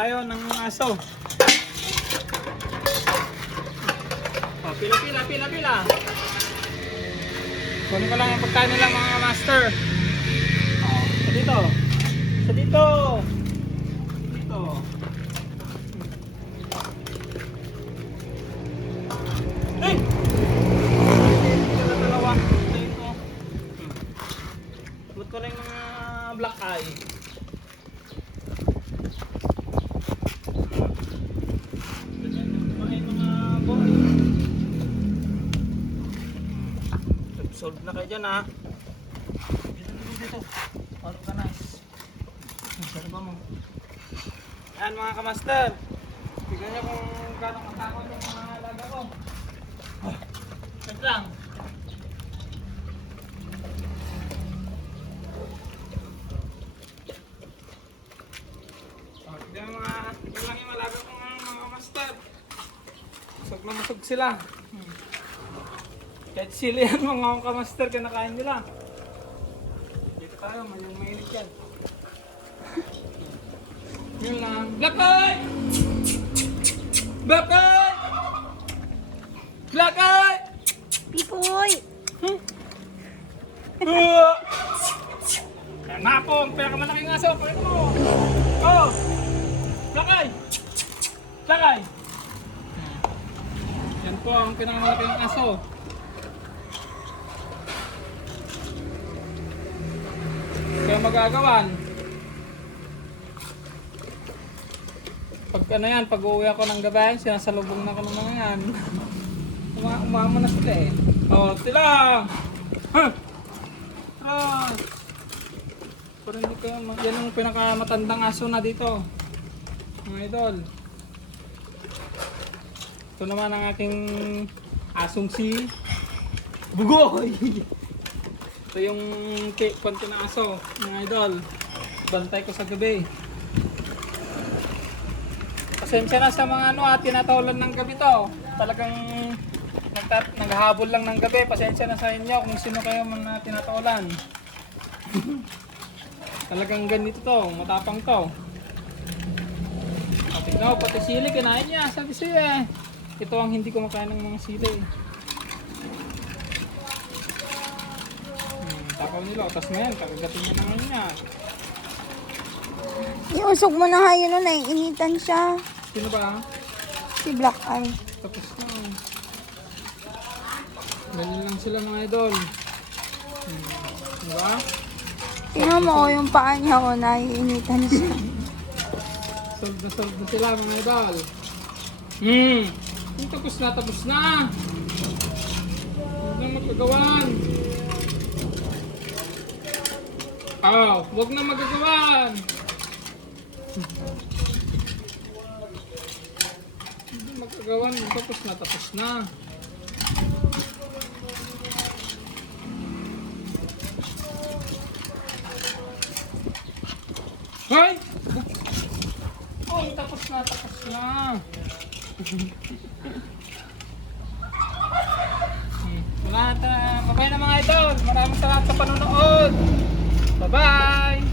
tayo ng aso. Oh, pila. Kunin ko lang yung pagkain nila mga master. Oh, sa dito. Hey! Dalawa. Buat ko lang yung mga black eye. Solve na kayo dyan ha. Dito. Organize. Saan ba mo? Yan mga kamaster. Tignan nyo kung gano'ng katakot yung mga alaga ko. Wait lang. Tignan lang yung alaga ko mga kamaster. Masog na masog sila. Kahit sili yan mga kamaster, kinakain nila. Dito tayo, mainit yan. Yun lang. Black eye! Pipoy! Yan nga po, ang pinakamalaking aso. Pakita mo. Oh! Black eye! Yan po ang pinakamalaking aso. Kaya magagawan. Pag ano yan, pag uwi ako ng gabi, sinasalubong na ko ng mga yan. Umama na sila eh. Oh, sila! Huh! Tara! Pero hindi kayo, yan ang pinakamatandang aso na dito. Mga idol. Ito naman ang aking asong si Bugoy! Ito yung kwento ng aso, mga idol. Bantay ko sa gabi. Pasensya na sa mga tinatawalan ng gabi to. Talagang naghahabol lang ng gabi. Pasensya na sa inyo kung sino kayo man tinatawalan. Talagang ganito to, matapang to. Tignan mo, pati sili kinain niya. Sabi siya ito ang hindi ko makain ng mga sili. Takaw nila, utas na yan, kakagatin niya naman niya. Iusog mo na nga yun nun, initan siya. Sino ba? Si Black Eye. Tapos na. Ganyan lang sila mga idol. Diba? Tingnan mo yung paa niya ko, naiinitan siya. Solve na sila mga idol. Tapos na. Huwag na magkagawan. Huwag na magagawan. Hindi magagawan, tapos na. Hoy! Oh, tapos na. Bye na mga idol. Maraming salamat sa panonood. Bye-bye!